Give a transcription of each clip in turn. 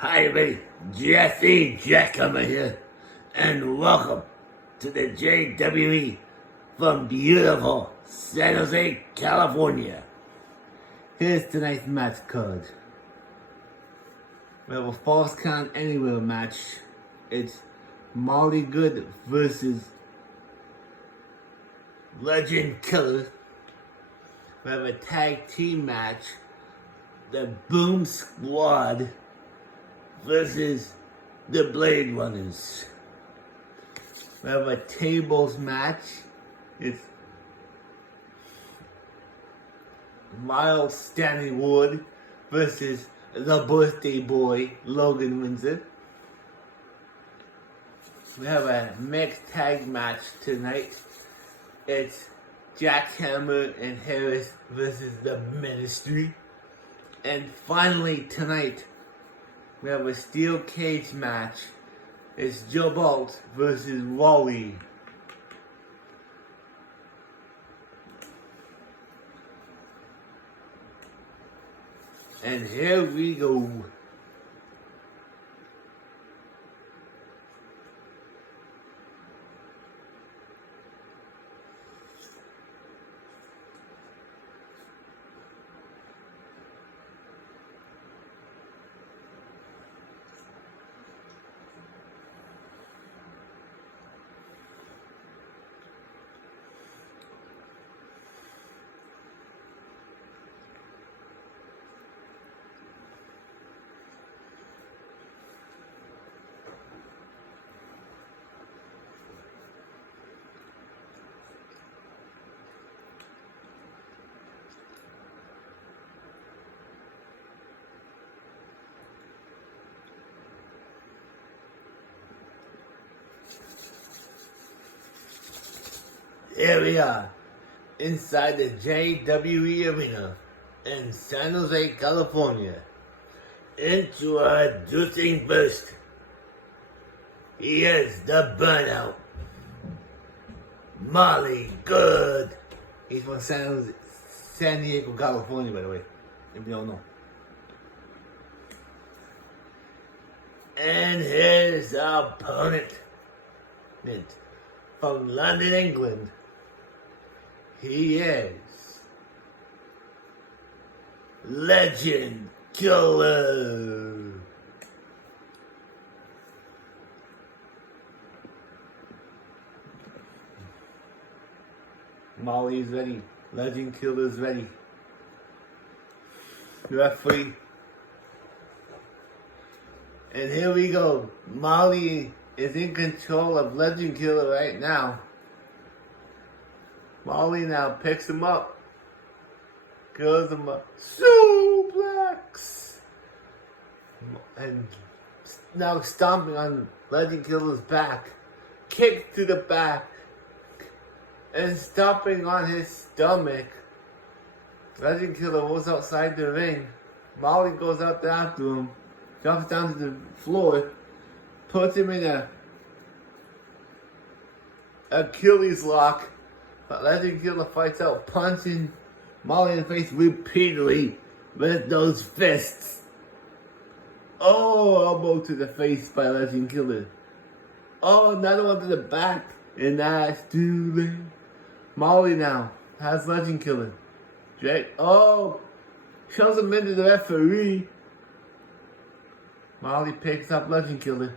Hi everybody, JWE Jackhammer here, and welcome to the JWE from beautiful San Jose, California. Here's tonight's match card. We have a Falls Count Anywhere match. It's Molly Good versus Legend Killer. We have a tag team match, the Boom Squad versus the Blade Runners. We have a tables match. It's Miles Stanley Wood versus the Birthday Boy, Logan Windsor. We have a mixed tag match tonight. It's Jackhammer and Harris versus the Ministry. And finally tonight, we have a steel cage match. It's Joe Bolt versus Wally. And here we go. Here we are, inside the JWE Arena in San Jose, California. Introducing first, he is the Burnout, Molly Good. He's from San Diego, California, by the way, if you don't know. And his opponent, from London, England. He is Legend Killer. Molly's ready. Legend Killer's ready. Referee. And here we go. Molly is in control of Legend Killer right now. Molly now picks him up, goes him up, suplex, and now stomping on Legend Killer's back, kick to the back, and stomping on his stomach. Legend Killer goes outside the ring. Molly goes out there after him, jumps down to the floor, puts him in a Achilles lock. But Legend Killer fights out, punching Molly in the face repeatedly with those fists. Oh, elbow to the face by Legend Killer. Oh, another one to the back, and that's too late. Molly now has Legend Killer. Shoves him into the referee. Molly picks up Legend Killer.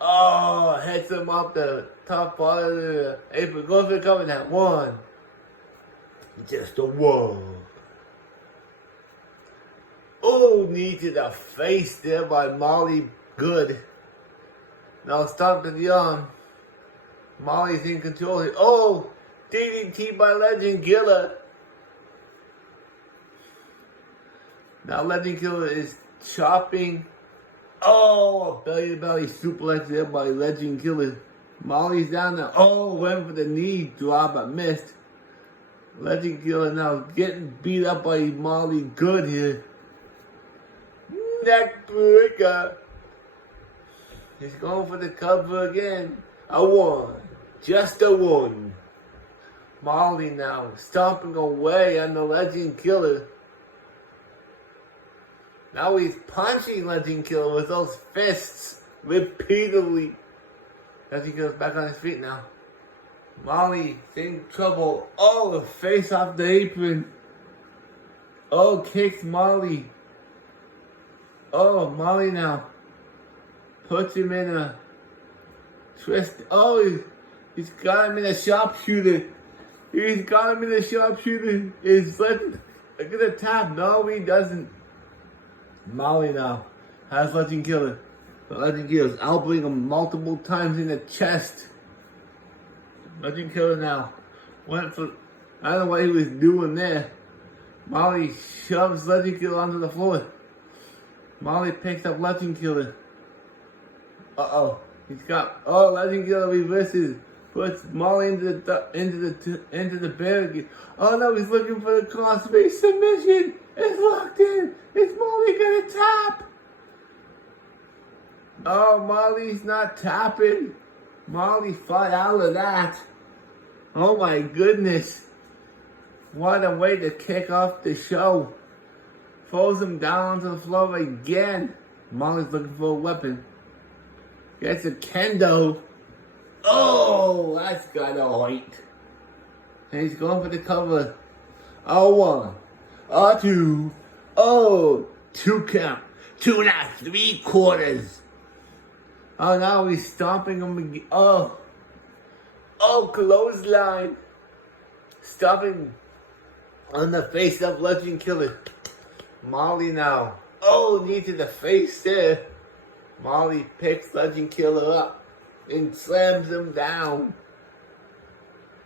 Oh, hits him off the top part of the apron. Goes for the cover now. One. Just a one. Oh, knee to the face there by Molly Good. Now stop to the arm. Molly's in control here. Oh, DDT by Legend Killer. Now Legend Killer is chopping. Oh, belly to belly suplex there by Legend Killer. Molly's down there. Oh, went for the knee drop, but missed. Legend Killer now getting beat up by Molly Good here. Neck breaker. He's going for the cover again. A one. Just a one. Molly now stomping away on the Legend Killer. Now he's punching Legend Killer with those fists repeatedly. Legend Killer's back on his feet now. Molly's in trouble. Oh, the face off the apron. Oh, kicks Molly. Oh, Molly now puts him in a twist. Oh, he's got him in a sharpshooter. He's got him in a sharpshooter. He's letting, look at the tap. No, he doesn't. Molly now has Legend Killer. But Legend Killer's elbowing him multiple times in the chest. Legend Killer now went for, I don't know what he was doing there. Molly shoves Legend Killer onto the floor. Molly picks up Legend Killer. Uh-oh. He's got, oh, Legend Killer reverses. Puts Molly into the barricade. Oh no, he's looking for the crossface submission. It's locked in. Is Molly gonna tap? Oh, Molly's not tapping. Molly fought out of that. Oh my goodness. What a way to kick off the show. Throws him down onto the floor again. Molly's looking for a weapon. Gets a kendo. Oh, that's got a height. And he's going for the cover. Oh, 1. Oh, 2. Oh, 2 count. 2.5, 3/4. Oh, now he's stomping him again. Oh, clothesline. Stomping on the face of Legend Killer. Molly now. Oh, knee to the face there. Molly picks Legend Killer up and slams him down.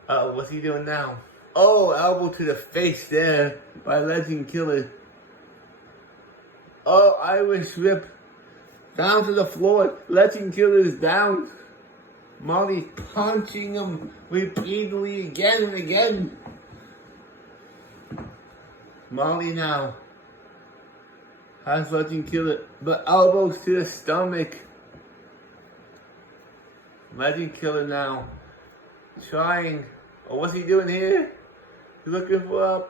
What's he doing now? Oh, elbow to the face there by Legend Killer. Oh, Irish whip down to the floor. Legend Killer is down. Molly's punching him repeatedly again and again. Molly now has Legend Killer, but elbows to the stomach. Legend Killer now trying. Oh, what's he doing here? He's looking for a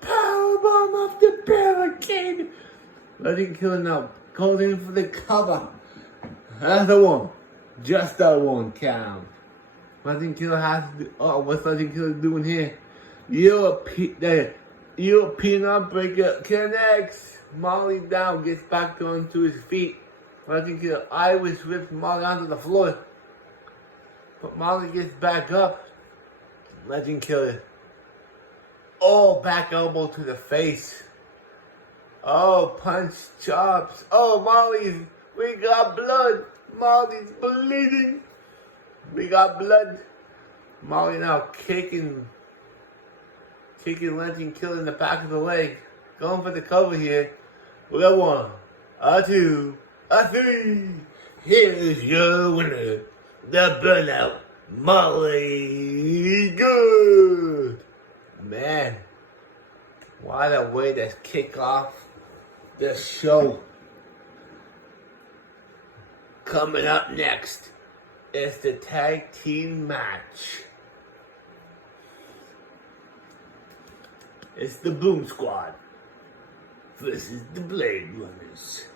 powerbomb off the barricade. Legend Killer now goes in for the cover. Another one. Just a 1 count. Legend Killer has to do, oh, what's Legend Killer doing here? European Unbreaker connects. Molly down, gets back onto his feet. Legend Killer Irish rips Molly onto the floor. But Molly gets back up. Legend Killer. Oh, back elbow to the face. Oh, punch chops. Oh, Molly's, we got blood. Molly's bleeding. We got blood. Molly now kicking Legend Killer in the back of the leg. Going for the cover here. We got 1, a 2, a 3. Here's your winner, the Burnout Molly. Good. Man, what a way to kick off the show. Coming up next is the tag team match. It's the Boom Squad versus the Blade Runners.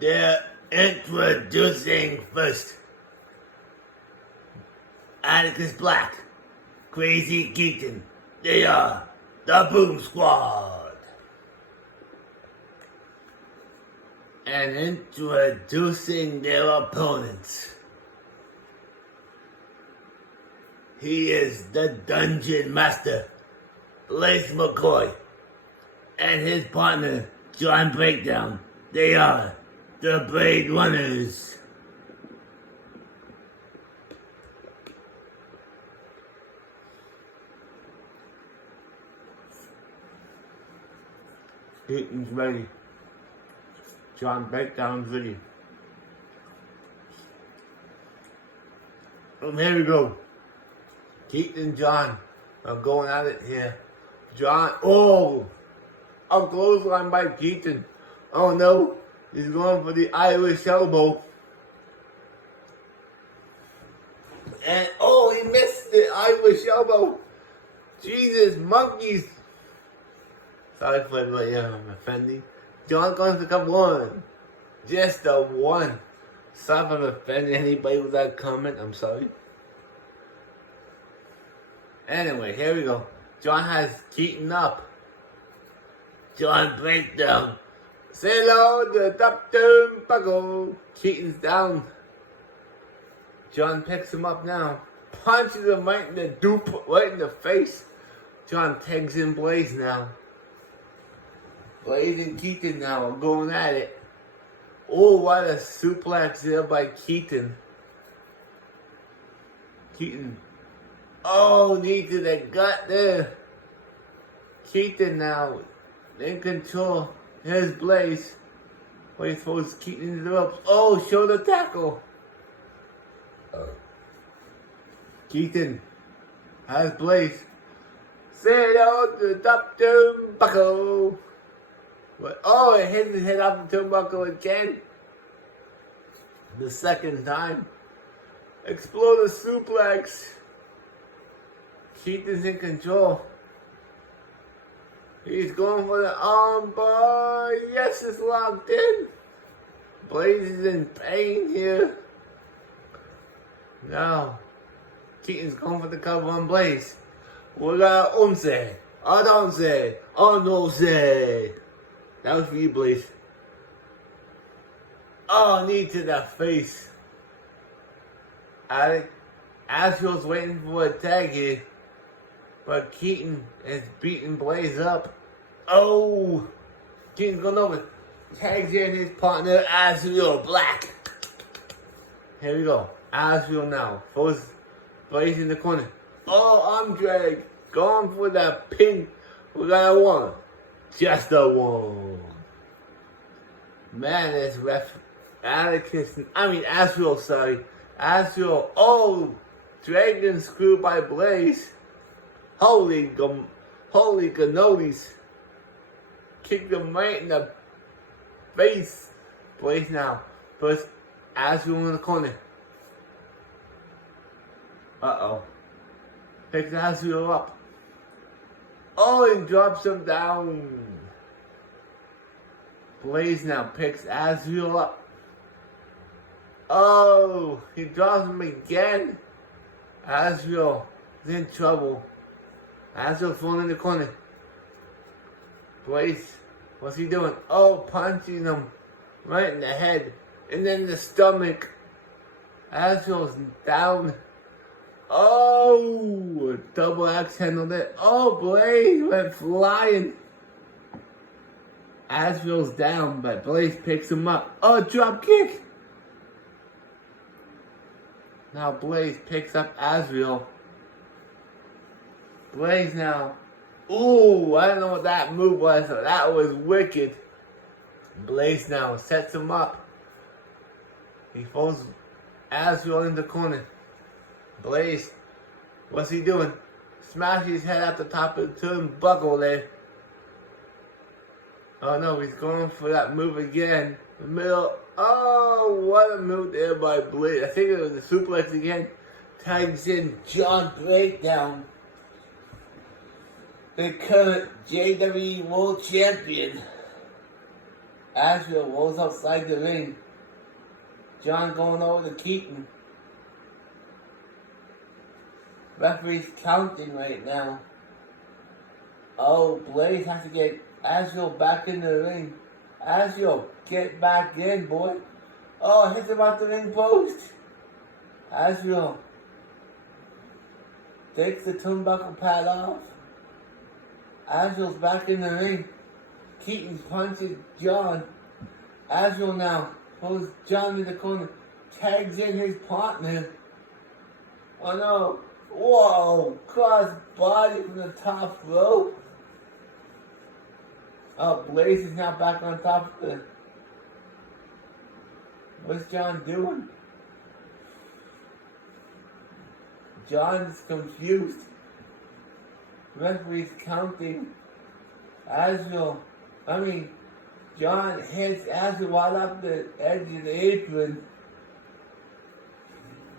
They're introducing first Atticus Black, Crazy Keaton. They are the Boom Squad. And introducing their opponents. He is the Dungeon Master, Blaze McCoy, and his partner, John Breakdown. They are the Blade Runners. Keaton's ready. John Breakdown's ready. And here we go. Keaton and John are going at it here. John, a clothesline by Keaton. Oh no, he's going for the Irish elbow. And he missed the Irish elbow. Jesus, monkeys. Sorry for I'm offending. John going for the one. Just the one. Sorry if I'm offending anybody with that comment. I'm sorry. Anyway, here we go. John has Keaton up. John Breakdown. Say hello to the top turnbuckle. Keaton's down. John picks him up now. Punches him right in the face. John tags in Blaze now. Blaze and Keaton now are going at it. Oh, what a suplex there by Keaton. Keaton. Knee to the gut there. Keaton now in control. Here's Blaze. Blaze throws Keaton into the ropes. Shoulder tackle. Keaton has Blaze. Say hello to the top turnbuckle. It hit his head off the turnbuckle again. The second time. Explode the suplex. Keaton's in control. He's going for the armbar. Yes, it's locked in. Blaze is in pain here. Now, Keaton's going for the cover on Blaze. We got 11, 11, 11. That was for you, Blaze. Knee to the face. Astro's waiting for a tag here. But Keaton is beating Blaze up. Keaton's going over. Tags in his partner, Azrael Black. Here we go. Azrael now. Throws Blaze in the corner. Arm drag. Going for that pin. We got a one. Just a one. Man, this ref. Azrael, sorry. Azrael. Dragon screw by Blaze. Holy cannolis. Kicked him right in the face. Blaze now. Puts Azrael in the corner. Picks Azrael up. And drops him down. Blaze now picks Azrael up. He drops him again. Azrael is in trouble. Azrael thrown in the corner. Blaze, what's he doing? Punching him right in the head. And then the stomach. Azrael's down. Double axe handled it. Blaze went flying. Azrael's down, but Blaze picks him up. Drop kick. Now Blaze picks up Azrael. Blaze now. I don't know what that move was, but that was wicked. Blaze now sets him up. He throws Azrael in the corner. Blaze, what's he doing? Smash his head out the top of the turnbuckle there. No, he's going for that move again. The middle. What a move there by Blaze. I think it was the suplex again. Tags in John Breakdown, the current JWE World Champion. Asheville rolls outside the ring. John going over to Keaton. Referee's counting right now. Oh, Blaze has to get Asheville back in the ring. Asheville, get back in, boy. Oh, hits him off the ring post. Asheville takes the turnbuckle pad off. Asheville's back in the ring. Keaton punches John. Asheville now pulls John in the corner. Tags in his partner. Oh no. Whoa. Cross body from the top rope. Oh, Blaze is now back on top of the... What's John doing? John's confused. Referee's counting. John hits Asheville right up the edge of the apron.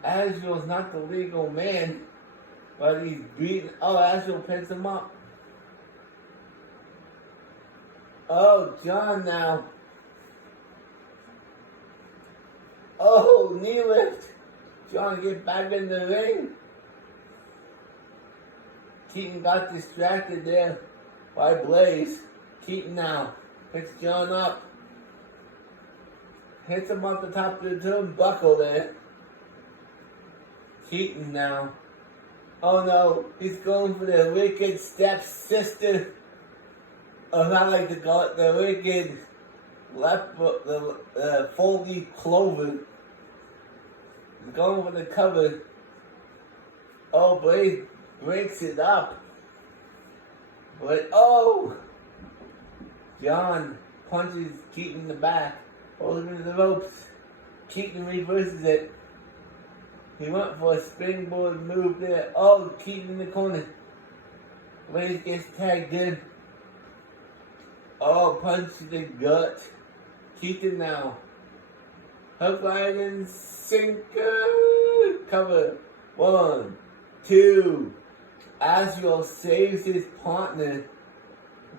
Asheville's not the legal man, but he's beaten. Oh, Asheville picks him up. Oh, John now. Oh, knee lift. John get back in the ring. Keaton got distracted there by Blaze. Keaton now picks John up. Hits him off the top of the turnbuckle there. Keaton now. Oh no, he's going for the wicked stepsister. Or not like to call it, the wicked left foot, the foldy clover. He's going for the cover. Oh, Blaze breaks it up. But oh! John punches Keaton in the back, holds him to the ropes. Keaton reverses it. He went for a springboard move there. Oh, Keaton in the corner. Blaze gets tagged in. Oh, punch to the gut. Keaton now. Hook, line, and sinker. Cover. 1, 2. Asheville saves his partner.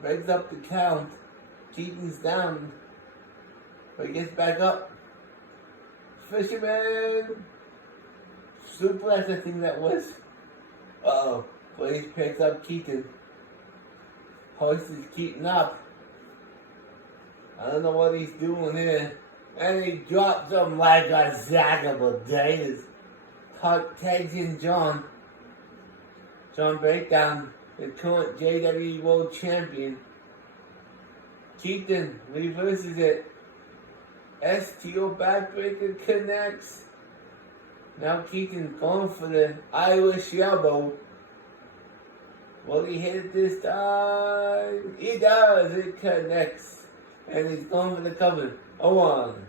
Breaks up the count. Keaton's down. But he gets back up. Fisherman. Suplex, I think that was. Uh-oh. Blaze picks up Keaton. Hoists Keaton up. I don't know what he's doing here. And he drops him like a sack of potatoes. Tags in John. John Breakdown, the current JWE World Champion. Keaton reverses it. STO backbreaker connects. Now Keaton going for the Irish elbow. Will he hit it this time? He does. It connects. And he's going for the cover. A 1.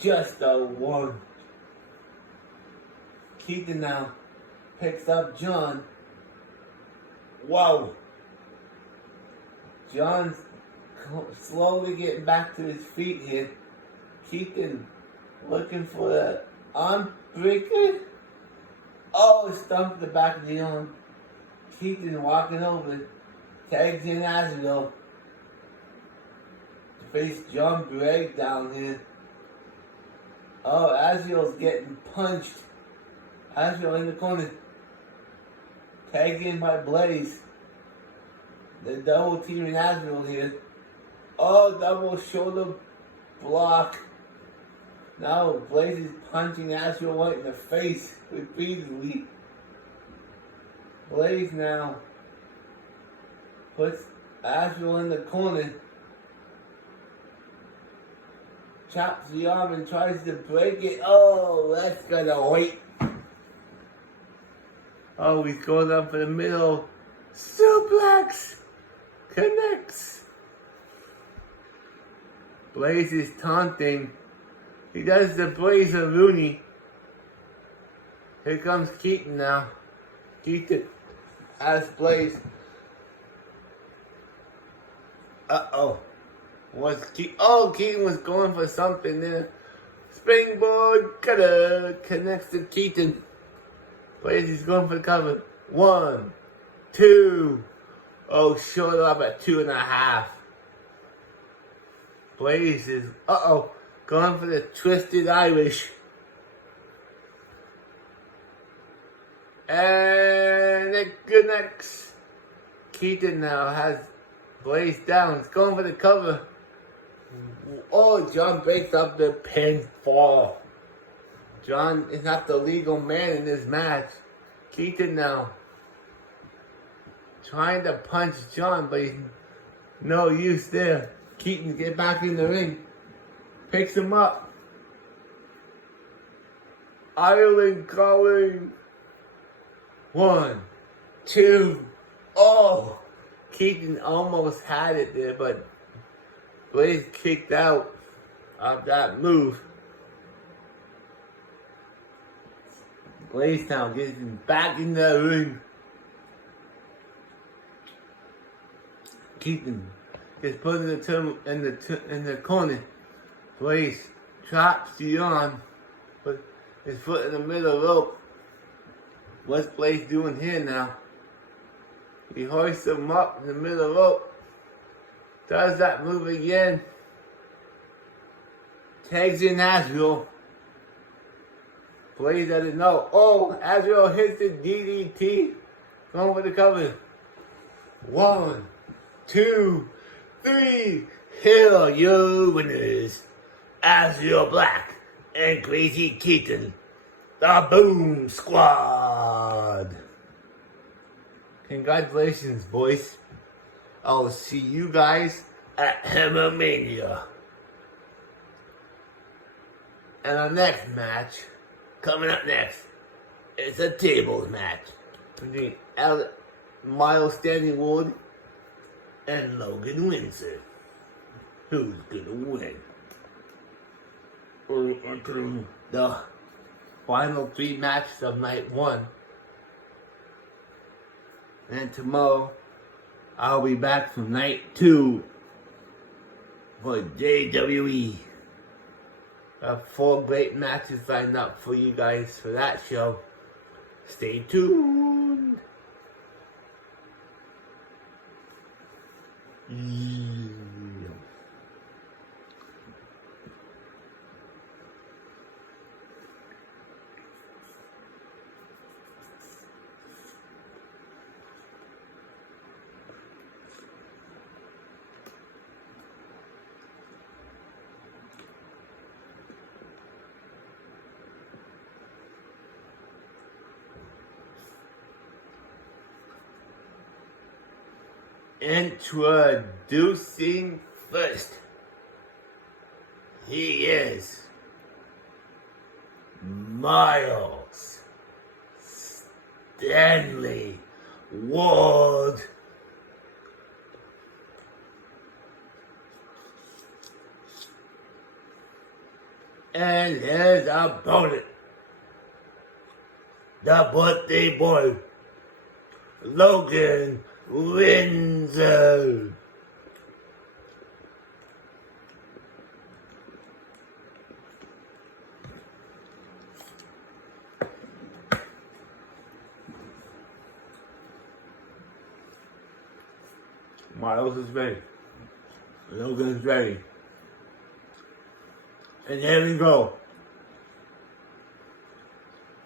Just a 1. Keaton now picks up John. Whoa. John's slowly getting back to his feet here. Keaton looking for the arm breaker. Oh, stumped the back of the arm. Keaton walking over. Tags in Asheville. Face John Breakdown here. Oh, Asheville's getting punched. Asheville in the corner. Tagged in by Blaze. The double teaming Asheville here. Oh, double shoulder block. Now Blaze is punching Asheville right in the face repeatedly. Blaze now puts Asheville in the corner. Chops the arm and tries to break it. Oh, that's gonna wait. Oh, he's going up in the middle. Suplex connects. Blaze is taunting. He does the Blaze of Rooney. Here comes Keaton now. Keaton as Blaze. Uh-oh. Keaton was going for something there. Springboard cutter connects to Keaton. Blaze is going for the cover. 1, 2. Oh, showed up at 2.5. Blaze is, going for the twisted Irish. And it connects. Keaton now has Blaze down. He's going for the cover. Oh, John breaks up the pinfall. John is not the legal man in this match. Keaton now trying to punch John, but he's no use there. Keaton get back in the ring. Picks him up. Ireland calling. 1, 2, oh! Keaton almost had it there, but Blaze kicked out of that move. Blaze now gets him back in the ring. Keaton gets put in the corner. Blaze traps John, but his foot in the middle of the rope. What's Blaze doing here now? He hoists him up in the middle of the rope. Does that move again. Tags in Azrael. Blaze doesn't know. Oh, Azrael hits the DDT. Going for the cover. 1, 2, 3. Here are your winners. Azrael Black and Crazy Keaton. The Boom Squad. Congratulations, boys. I'll see you guys at Hammermania. And our next match, coming up next, it's a tables match between Miles Standing Wood and Logan Windsor. Who's gonna win? We're entering the final 3 matches of night 1. And tomorrow, I'll be back for night 2 for JWE. I have 4 great matches lined up for you guys for that show. Stay tuned. Introducing first, he is Miles Stanley Ward. And his opponent, the birthday boy, Logan Windsor. Miles is ready. Logan's ready. And there we go.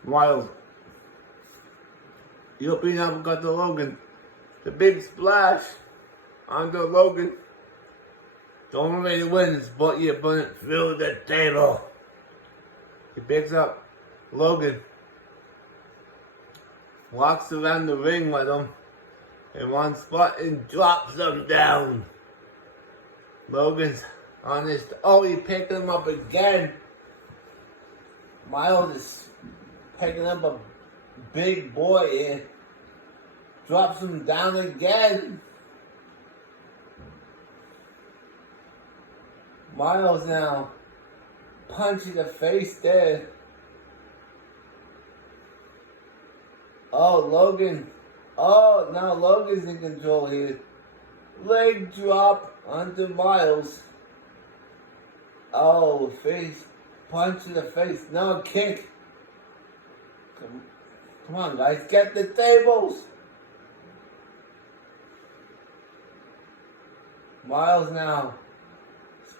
Miles. You open up, got the Logan. The big splash onto Logan. The only way to win is but you put it through the table. He picks up Logan. Walks around the ring with him in one spot and drops him down. Logan's on his... Oh, he picked him up again. Miles is picking up a big boy here. Drops him down again. Miles now punching the face there. Oh, Logan. Oh, now Logan's in control here. Leg drop onto Miles. Oh, face. Punch in the face. No, kick. Come on, guys. Get the tables. Miles now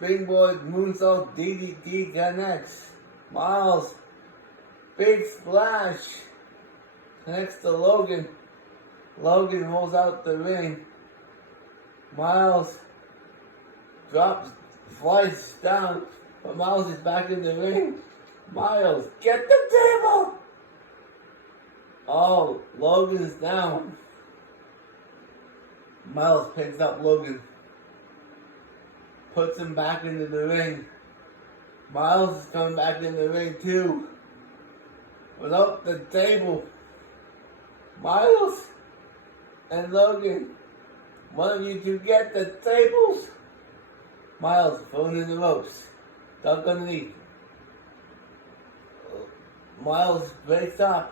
springboard moonsault DDT connects. Miles, big splash. Connects to Logan. Logan rolls out the ring. Miles drops, flies down, but Miles is back in the ring. Miles, get the table! Oh, Logan's down. Miles picks up Logan. Puts him back into the ring. Miles is coming back in the ring too. Without the table. Miles and Logan, one of you two get the tables. Miles throwing in the ropes. Duck underneath. Miles breaks up.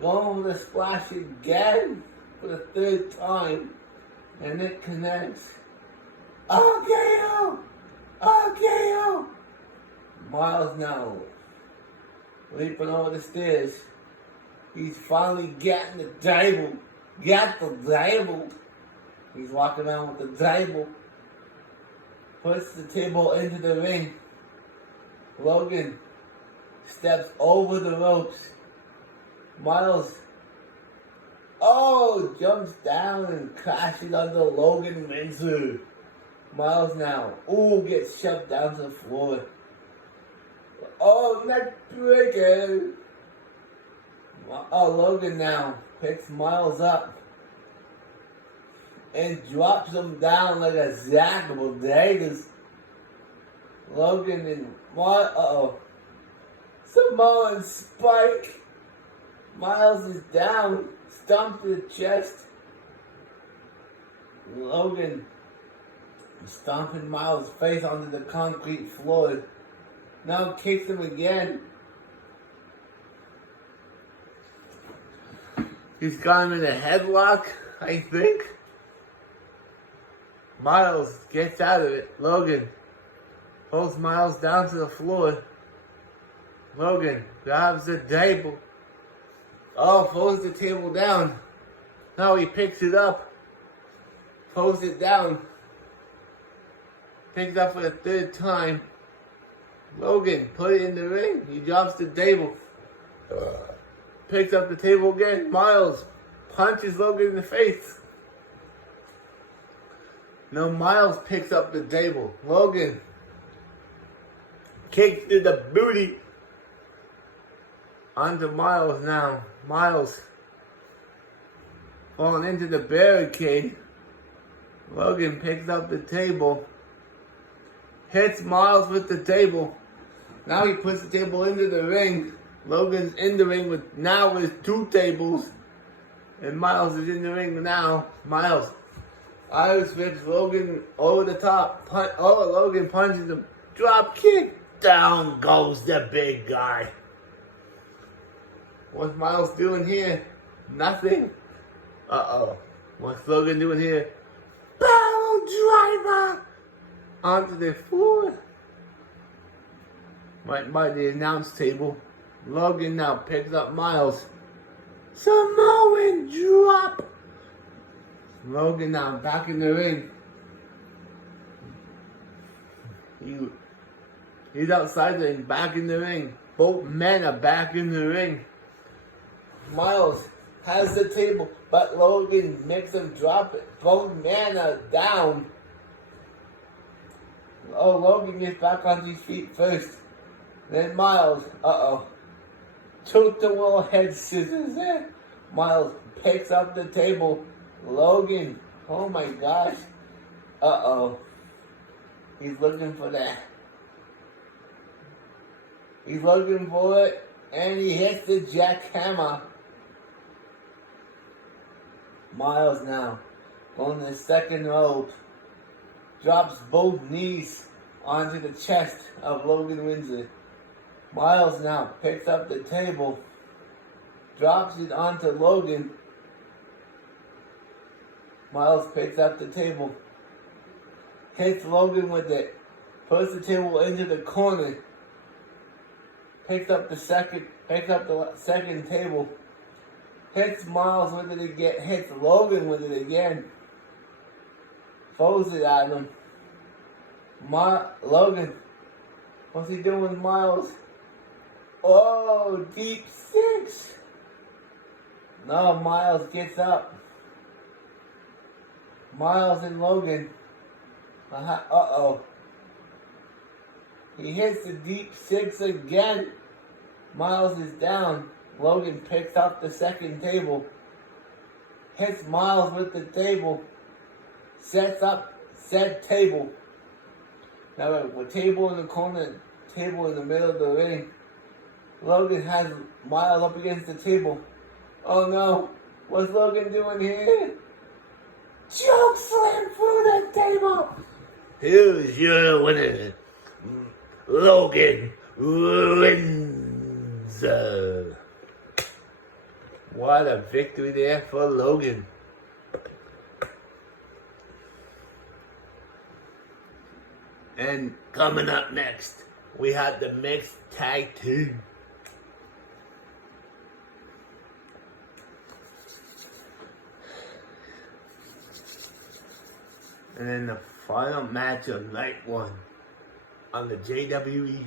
Going with a splash again for the third time. And it connects. RKO! RKO! Miles now leaping over the stairs. He's finally getting the table. Got the table. He's walking around with the table. Puts the table into the ring. Logan steps over the ropes. Miles, jumps down and crashes under Logan Windsor. Miles now, gets shoved down to the floor. Neck breaker. Logan now picks Miles up and drops him down like a sack of potatoes. Logan and Samoan Spike. Miles is down, stumped to the chest. Logan stomping Miles' face onto the concrete floor. Now kicks him again. He's got him in a headlock, I think. Miles gets out of it. Logan pulls Miles down to the floor. Logan grabs the table. Throws the table down. Now he picks it up. Throws it down. Picks it up for the third time. Logan put it in the ring. He drops the table. Picks up the table again. Miles punches Logan in the face. Now Miles picks up the table. Logan kicks to the booty. Onto Miles now. Miles falling into the barricade. Logan picks up the table. Hits Miles with the table. Now he puts the table into the ring. Logan's in the ring with two tables. And Miles is in the ring now. Miles Irish whips Logan over the top. Logan punches him. Drop kick. Down goes the big guy. What's Miles doing here? Nothing. What's Logan doing here? Barrel driver onto the floor. Right by the announce table. Logan now picks up Miles. Samoan drop. Logan now back in the ring. He's outside the ring, back in the ring. Both men are back in the ring. Miles has the table, but Logan makes him drop it. Both men are down. Logan gets back on his feet first. Then Miles, took the little head scissors there. Miles picks up the table. Logan, oh my gosh. He's looking for that. He's looking for it, and he hits the jackhammer. Miles now, going to the second rope, drops both knees onto the chest of Logan Windsor. Miles now picks up the table, drops it onto Logan. Miles picks up the table, hits Logan with it, puts the table into the corner, picks up the second table, hits Miles with it again, hits Logan with it again, throws it at him. Logan. What's he doing, Miles? Oh, deep six. No, Miles gets up. Miles and Logan. Uh-oh. He hits the deep six again. Miles is down. Logan picks up the second table. Hits Miles with the table. Sets up said table. Now with table in the corner, table in the middle of the ring. Logan has Miles up against the table. Oh no, what's Logan doing here? Choke slam through the table. Here's your winner, Logan wins. What a victory there for Logan. And coming up next, we have the mixed tag team. And then the final match of night one on the JWE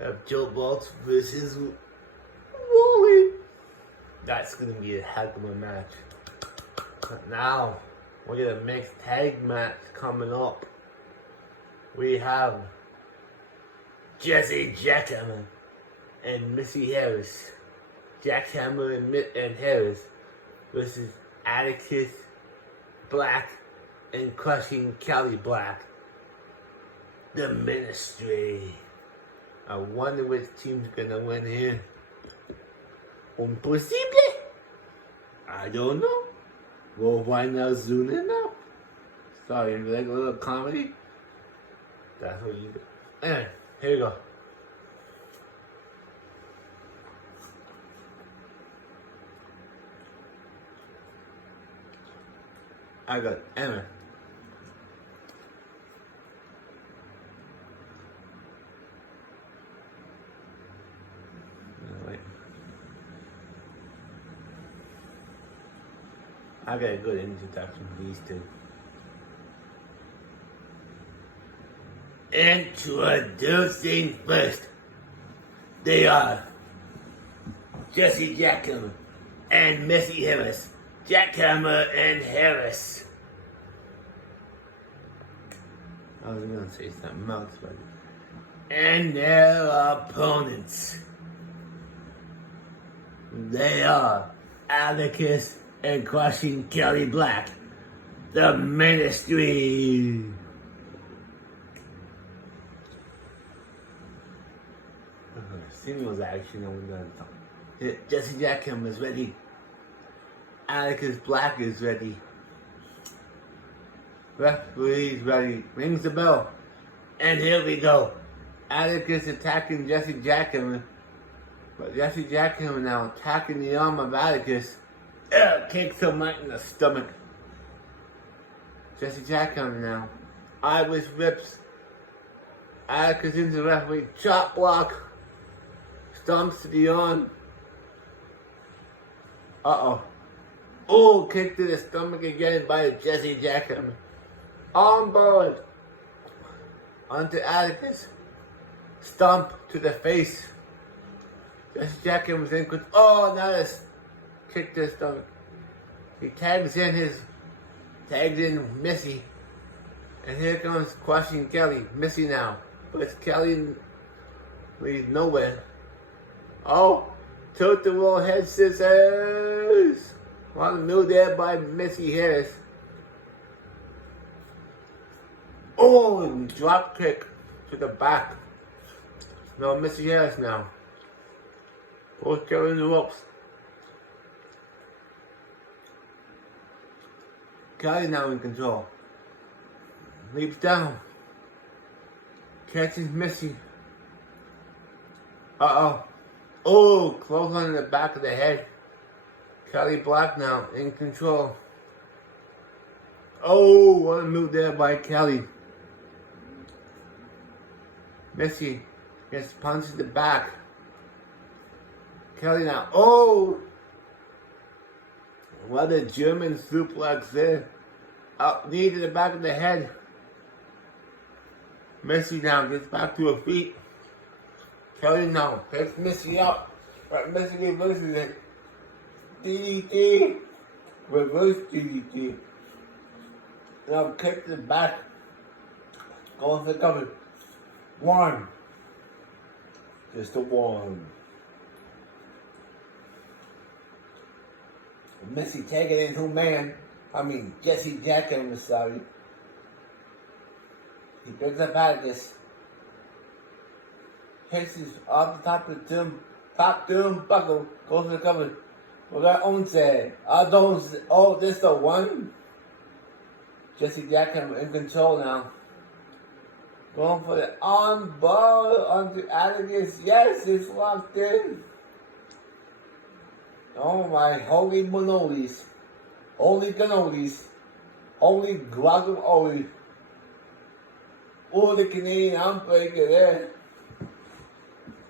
of Joe Bolts versus Wooly. That's going to be a heck of a match. But now, we got a mixed tag match coming up. We have Jesse Jackhammer and Missy Harris. Jackhammer and Harris versus Atticus Black and Crushing Kelly Black. The Ministry. I wonder which team's gonna win here. Impossible? I don't know. We'll find out soon enough. Sorry, like a little comedy. That's what you do. Anyway, here we go. I got Emma. I got a good introduction to these two. Introducing first, they are Jesse Jackhammer and Missy Harris. Jackhammer and Harris. I was gonna say something else, but and their opponents. They are Atticus and Crushing Kelly Black. The Ministry. Singles action on the Jesse Jackhammer is ready. Atticus Black is ready. Referee's ready. Rings the bell. And here we go. Atticus attacking Jesse Jackhammer. But Jesse Jackhammer now attacking the arm of Atticus. Kicks him right in the stomach. Jesse Jackhammer now. Irish rips. Atticus into the referee. Chop block. Stomps to the arm. Uh-oh. Oh, kick to the stomach again by Jesse Jackhammer. On board. Onto Atticus. Stomp to the face. Jesse Jackhammer's in. Oh, now this kick to the stomach. He tags in Missy. And here comes Crushing Kelly. Missy now. But it's Kelly leads nowhere. Oh, tilt the roll head scissors. One new there by Missy Harris. Oh, and drop kick to the back. No, Missy Harris now. Both carrying the ropes. Kelly now in control. Leaps down. Catches Missy. Uh-oh. Oh, close on the back of the head. Kelly Black now in control. Oh, what a move there by Kelly. Missy gets punched in the back. Kelly now. Oh! What a German suplex there. Up knee to the back of the head. Missy now gets back to her feet. Kelly now picks Missy up. But Missy reverses it. DDT. Reverse DDT. Now kicks it back. Goes for the cover. 1. Just a 1. Missy taking in her man. Jesse Jackhammer, sorry. He picks up Atticus. Hits his off the top of the top buckle. Goes to the cover. We got own side. This the 1. Jesse Jackhammer in control now. Going for the on ball onto Atticus. Yes, it's locked in. Oh my holy manolis. Holy cannolis. Holy guacamole. Oh, the Canadian armbreaker there.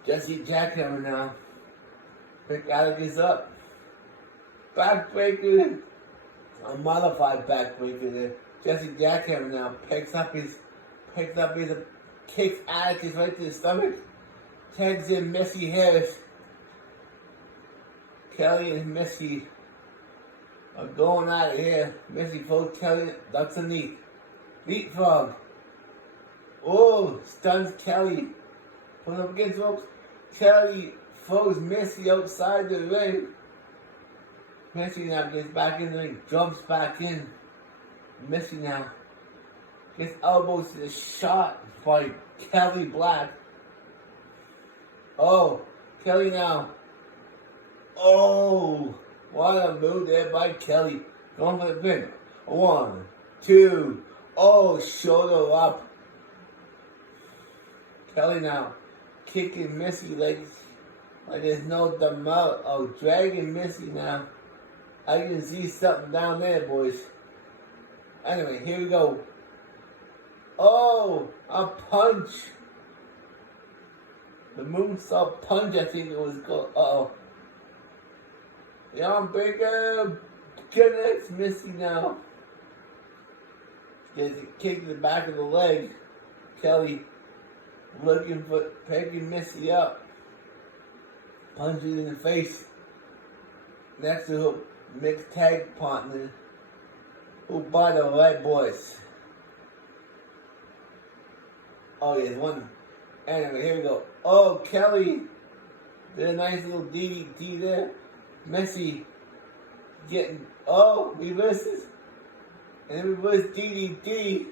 Jesse Jackhammer now. Pick Atticus up. Backbreaker. A modified backbreaker there. Jesse Jackhammer now picks up his kicks Atticus right to the stomach. Tags in Missy Harris. Kelly and Missy are going out of here. Missy throws Kelly, ducks a knee. Leapfrog. Oh, stuns Kelly. Put up against ropes. Kelly throws Missy outside the ring. Missy now gets back in the ring, jumps back in. Missy now gets elbows to the shot by Kelly Black. Oh, Kelly now. Oh, what a move there by Kelly. Going for the pin. 1, 2. Oh, shoulder up. Kelly now kicking Missy like there's no tomorrow. Oh, dragging Missy now. I can see something down there, boys. Anyway, here we go. Oh, a punch. The moonsault punch, I think it was called. Uh-oh. The armbreaker connects Missy now. Gets a kick in the back of the leg. Kelly looking for picking Missy up. Punches in the face. Next to her mixed tag partner. Who by the right, boys? Oh, yeah, one. Anyway, here we go. Oh, Kelly did a nice little DDT there. Missy getting, reverses. And reverse DDT.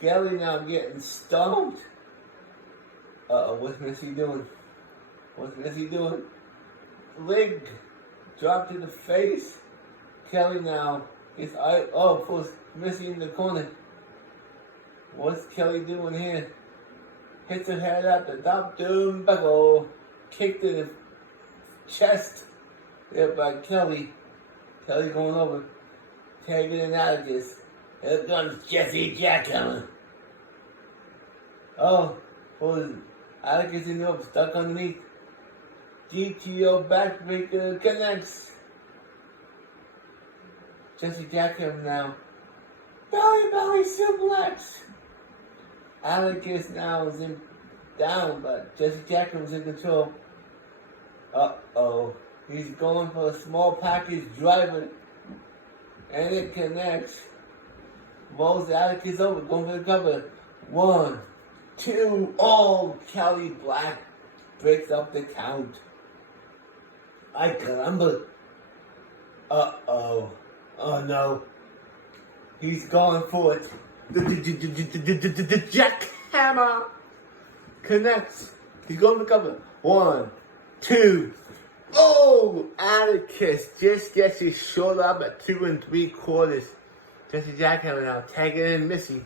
Kelly now getting stomped. Uh-oh, what's Missy doing? Leg dropped in the face. Kelly now is pulls Missy in the corner. What's Kelly doing here? Hits her head out the top turnbuckle. Kicked in the chest there by Kelly. Kelly going over. Tagging in Atticus. Here comes Jesse Jackhammer. Oh, pulls Atticus in the rope, stuck underneath. GTO backbreaker connects. Jesse Jackhammer now. Belly suplex. Atticus now is down, but Jesse Jackhammer's in control. Uh-oh. He's going for a small package driver. And it connects. Rolls Atticus over, going for the cover. 1, 2. Oh, Kelly Black breaks up the count. Ay caramba. Uh-oh. Oh no. He's going for it. The Jackhammer connects. He's going for the cover. 1, 2. Oh, Atticus just gets his shoulder up at 2 3/4. Jesse Jackhammer now tagging in Missy.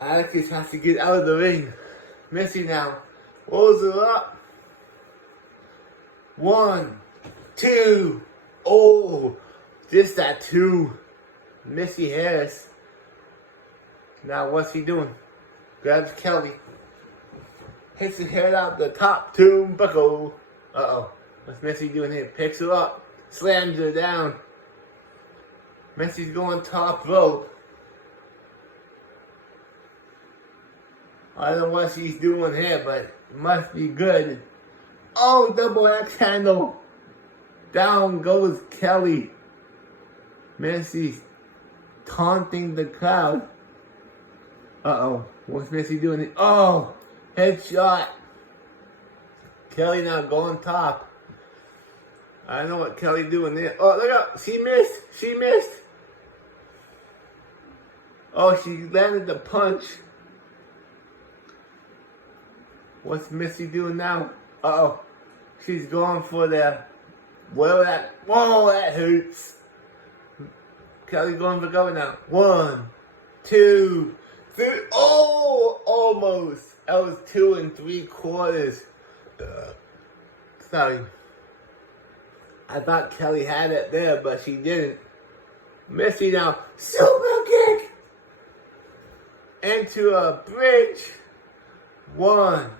Atticus has to get out of the ring. Missy now rolls her up. 1, 2. Oh, just that 2. Missy Harris. Now what's he doing? Grabs Kelly. Hits his head out the top turnbuckle. Uh-oh. What's Missy doing here? Picks her up. Slams her down. Missy's going top rope. I don't know what she's doing here, but it must be good. Oh, double X handle. Down goes Kelly. Missy's taunting the crowd. Uh-oh. What's Missy doing? Oh, headshot. Kelly now going top. I don't know what Kelly doing there. Oh, look out. She missed. She missed. Oh, she landed the punch. What's Missy doing now? Uh-oh. She's going for the... Whoa, that hurts. Kelly going for cover now. 1, 2, 3. Oh, almost. That was 2 3/4. Sorry. I thought Kelly had it there, but she didn't. Missy now. Super kick. Into a bridge. 1,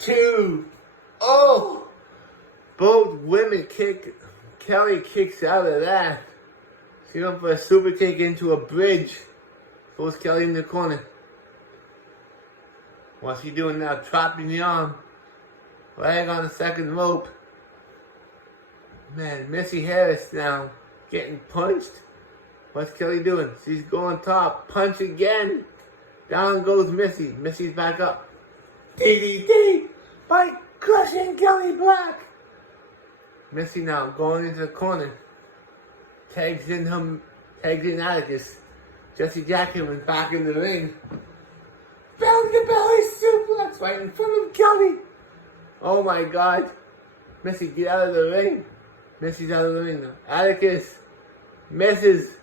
2. Oh. Both women kick. Kelly kicks out of that. She went for a super kick into a bridge. Throws Kelly in the corner. What's she doing now? Trapping the arm. Leg on the second rope. Man, Missy Harris now getting punched. What's Kelly doing? She's going top. Punch again. Down goes Missy. Missy's back up. DDT by crushing Kelly Black. Missy now going into the corner. Tags in Atticus. Jesse Jackhammer back in the ring. Belly to belly suplex right in front of Kelly. Oh my God. Missy, get out of the ring. Missy's out of the ring now. Atticus misses.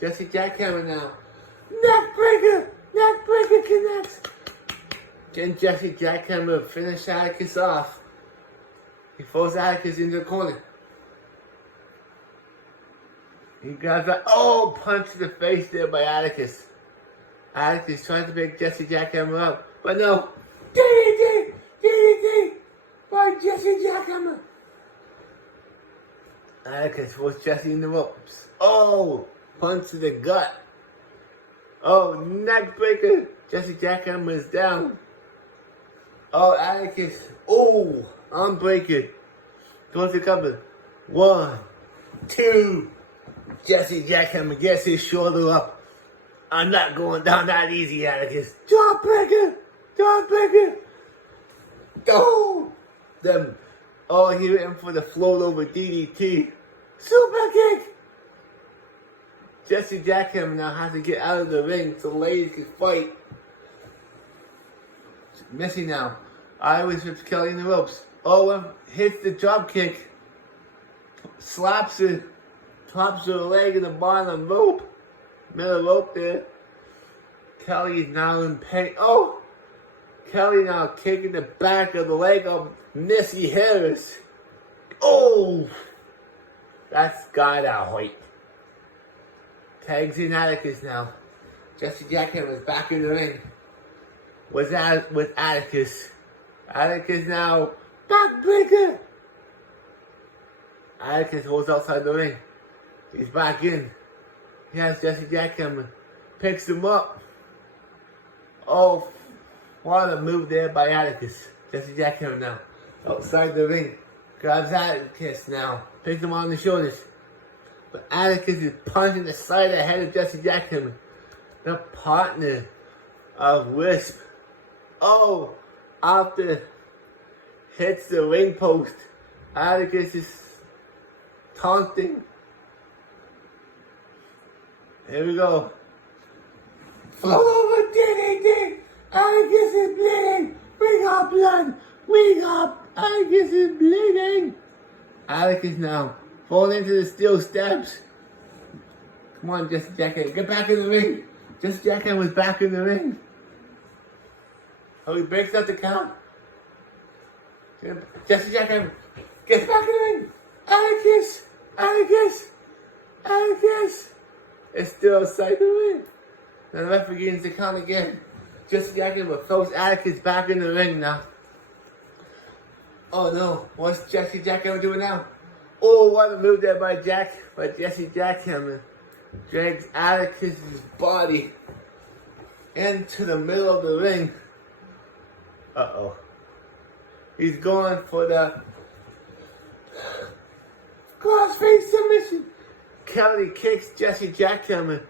Jesse Jackhammer now. Neckbreaker. Neckbreaker connects. Can Jesse Jackhammer finish Atticus off? He throws Atticus into the corner. He grabs that. Oh, punch to the face there by Atticus. Atticus trying to pick Jesse Jackhammer up. But no. DDT! DDT! By Jesse Jackhammer. Atticus throws Jesse in the ropes. Oh, punch to the gut. Oh, neck breaker. Jesse Jackhammer is down. Oh, Atticus. Oh, arm breaker. Goes to cover. 1, 2. Jesse Jackhammer gets his shoulder up. I'm not going down that easy, Atticus. Jawbreaker! Jawbreaker! Oh! He went for the float over DDT. Super kick! Jesse Jackhammer now has to get out of the ring so the ladies can fight. Missy now. I was with Kelly in the ropes. Oh, hits the drop kick. Slaps her. Drops her leg in the bottom rope. Middle rope there. Kelly is now in pain. Oh! Kelly now kicking the back of the leg of Missy Harris. Oh! That's got out height. Tags in Atticus now. Jesse Jackhammer is back in the ring. With Atticus. Atticus now. Backbreaker! Atticus holds outside the ring. He's back in. He has Jesse Jackhammer. Picks him up. Oh, what a move there by Atticus. Jesse Jackhammer now. Outside the ring. Grabs Atticus now. Picks him on the shoulders. But Atticus is punching the side of the head of Jesse Jackhammer. The partner of Wisp. Oh, after hits the ring post. Atticus is taunting. Here we go. Fall over DDT. Atticus is bleeding. We got blood. We got Atticus is bleeding. Atticus now falling into the steel steps. Come on, Jesse Jackhammer. Get back in the ring. Jesse Jackhammer was back in the ring. Oh, he breaks out the count. Jesse Jackhammer gets back in the ring. Atticus. Atticus. Atticus. It's still outside the ring. Now the referee begins to count again. Jesse Jackhammer throws Atticus back in the ring now. Oh no, what's Jesse Jackhammer doing now? Oh, what a move there by Jesse Jackhammer. Drags Atticus' body into the middle of the ring. Uh-oh. He's going for the crossface submission. Kelly kicks Jesse Jackhammer.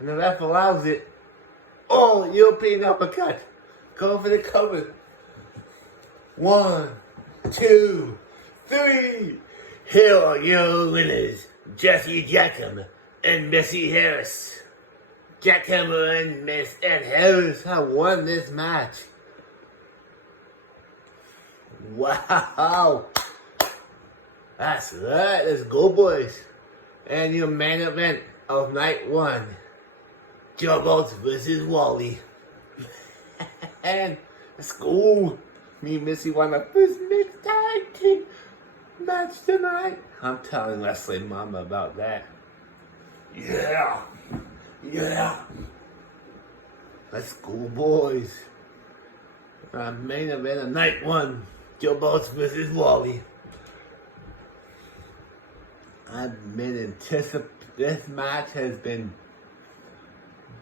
And the ref allows it. Oh, European uppercut. Go for the cover. 1, 2, 3. Here are your winners, Jesse Jackhammer and Missy Harris. Jackhammer and Miss Ed Harris have won this match. Wow. That's right. Let's go, boys. And your main event of night 1. Joe Bolts versus Wally. And let's go. Me and Missy won the first mixed tag team match tonight. I'm telling Leslie Mama about that. Yeah. Yeah. Let's go, boys. Main event of night 1. Joe Bolts versus Wally. This match has been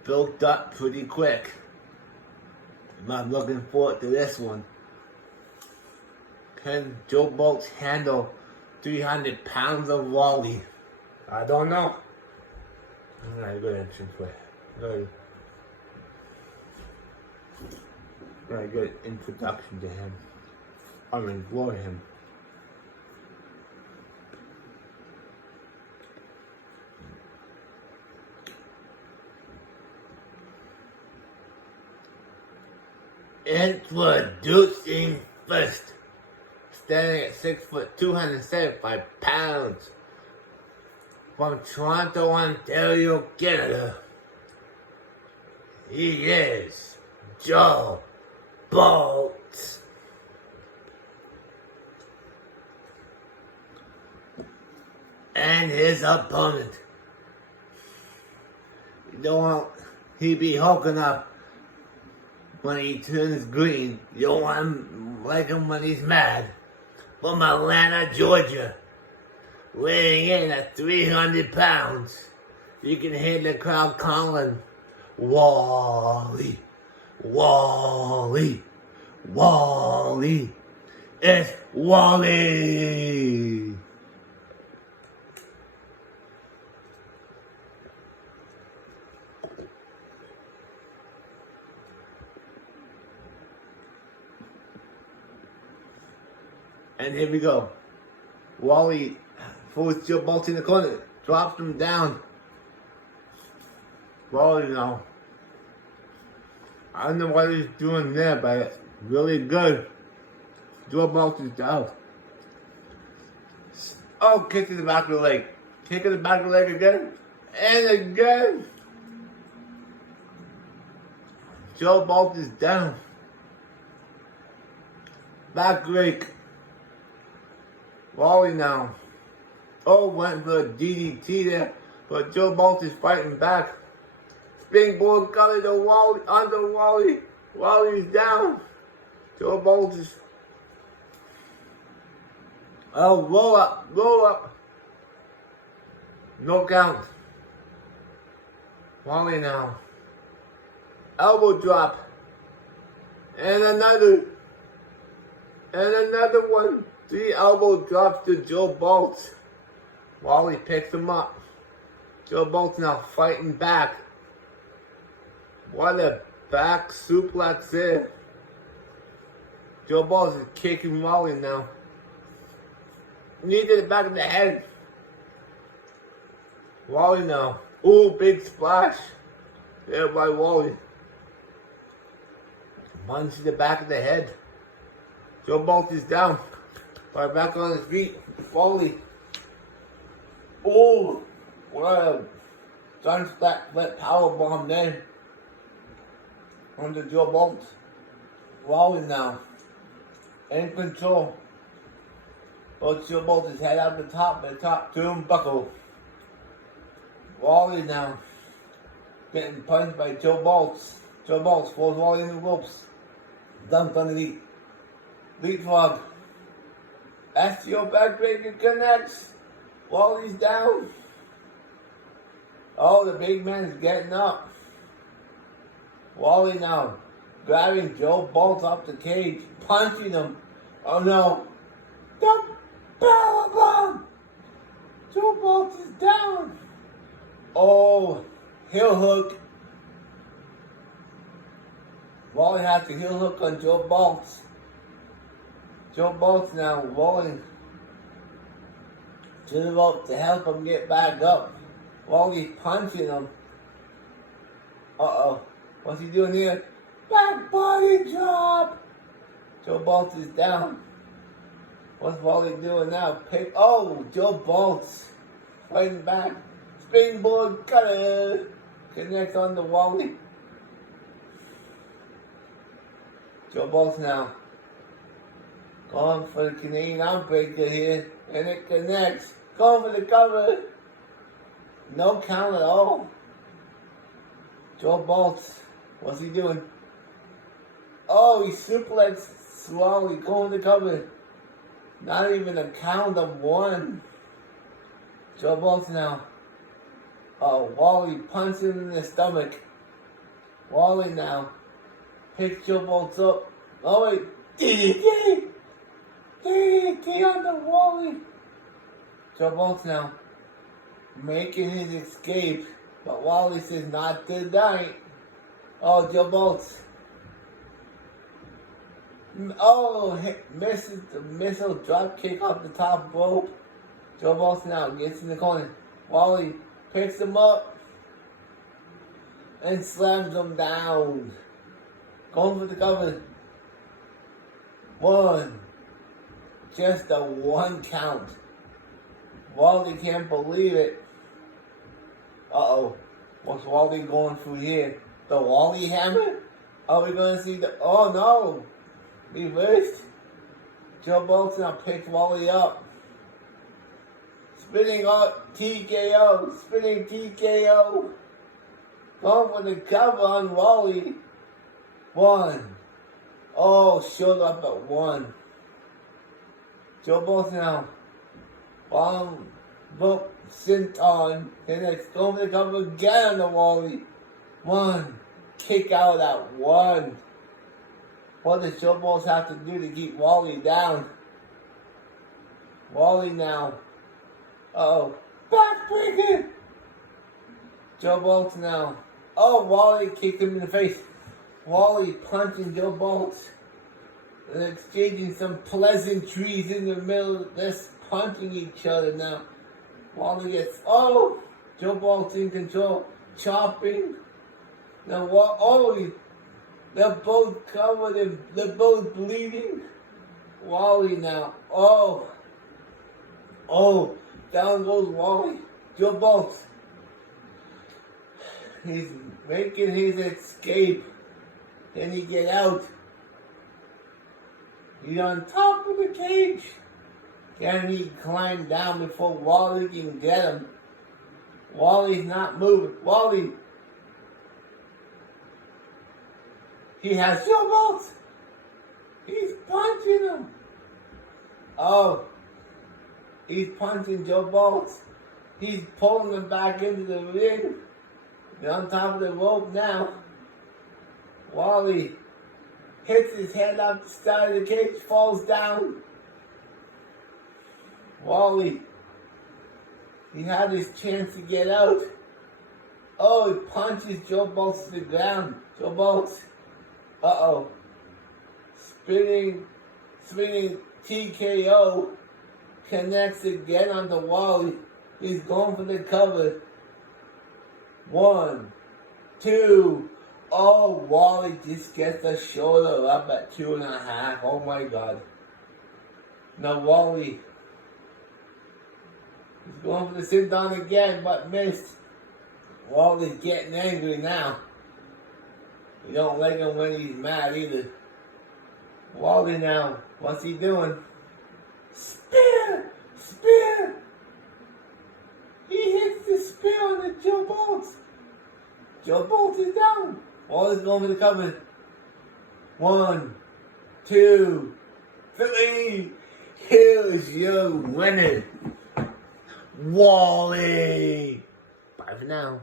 built up pretty quick. I'm looking forward to this one. Can Joe Bolts handle 300 pounds of Wally? I don't know. Alright, good entrance way. Very good introduction to him. I mean, glory him. Introducing first, standing at 6 foot, 275 pounds, from Toronto, Ontario, Canada. He is Joe Bolts. And his opponent. You don't want he be hulking up when he turns green. You don't want him like him when he's mad. From Atlanta, Georgia. Weighing in at 300 pounds. You can hear the crowd calling, Wally, Wally, Wally. It's Wally. And here we go. Wally forces Joe Bolts in the corner, drops him down. Wally now. I don't know what he's doing there, but it's really good. Joe Bolts is down. Oh, kick to the back of the leg. Kick to the back of the leg again. And again. Joe Bolts is down. Back rake. Wally now. Oh, went for a DDT there, but Joe Bolts is fighting back. Springboard collar to Wally, under Wally. Wally's down. Joe Bolts is. Oh, roll up, roll up. No count. Wally now. Elbow drop. And another. And another one. 3 elbow drops to Joe Bolts. Wally picks him up. Joe Bolts now fighting back. What a back suplex there. Joe Bolts is kicking Wally now. Knee to the back of the head. Wally now. Ooh, big splash. There by Wally. Punch to the back of the head. Joe Bolts is down. Right back on his feet. Wally. Oh, what a sunsplat powerbomb there. Under Joe Bolts. Wally now. In control. Both Joe Bolts his head out the top turnbuckle. Wally now. Getting punched by Joe Bolts. Joe Bolts throws Wally in the ropes. Dumped underneath. Leapfrog. STO backbreaker connects. Wally's down. Oh, the big man's getting up. Wally now. grabbing Joe Bolt off the cage, punching him. Oh no. The power bomb! Joe Bolt is down. Oh, heel hook. Wally has the heel hook on Joe Bolt. Joe Bolt's now rolling to the rope to help him get back up. Wally's punching him. Uh-oh. What's he doing here? Back body drop! Joe Bolt is down. What's Wally doing now? Joe Bolt's fighting back. Springboard cutter. Connects on the Wally. Joe Bolt's now going for the Canadian armbreaker here. And it connects. Going for the cover. No count at all. Joe Bolt. What's he doing? Oh, he suplexed Wally. Going to cover. Not even a count of one. Joe Bolt now. Wally punches him in the stomach. Wally now picks Joe Bolt up. Oh wait. DDT! DDT on the Wally. Joe Bolt now making his escape. But Wally says not tonight. Oh, Joe Bolt. Oh, misses the missile drop kick off the top rope. Joe Bolt now gets in the corner. Wally picks him up and slams him down. Going for the cover. One. Just a one count. Wally can't believe it. Uh-oh. What's Wally going through here? The Wally hammer? Are we going to see the... Oh, no. Reversed. Joe Bolt now picks Wally up. Spinning up TKO. Spinning TKO. Going for the cover on Wally. One. Oh, showed up at one. Joe Bolt now. Bottom rope sent on. And it's going to cover again on the Wally. One. Kick out at one. What does Joe Bolt have to do to keep Wally down? Wally now. Uh-oh. Backbreaker! Joe Bolt now. Oh, Wally kicked him in the face. Wally punching Joe Bolt. And exchanging some pleasantries in the middle. Just punching each other now. Wally gets... Oh! Joe Bolt's in control. Chopping. Now, they're both covered and they're both bleeding. Wally now. Oh, down goes Wally. Joe Bolt. He's making his escape. Can he get out? He's on top of the cage. Can he climb down before Wally can get him? Wally's not moving. Wally. He has Joe Bolt. He's punching him. Oh. He's punching Joe Bolt. He's pulling him back into the ring. They're on top of the rope now. Wally hits his head off the side of the cage, falls down. Wally. He had his chance to get out. Oh, he punches Joe Bolt to the ground. Joe Bolt. Uh-oh. Spinning TKO. Connects again on the Wally. He's going for the cover. 1, 2. Oh, Wally just gets the shoulder up at 2.5. Oh my God. Now Wally. He's going for the sit down again, but missed. Wally's getting angry now. You don't like him when he's mad either. Wally now, what's he doing? Spear! Spear! He hits the spear on the Joe Bolt. Joe Bolt is down. Wally's going for the cover. 1, 2, 3. Here's your winner, Wally. Bye for now.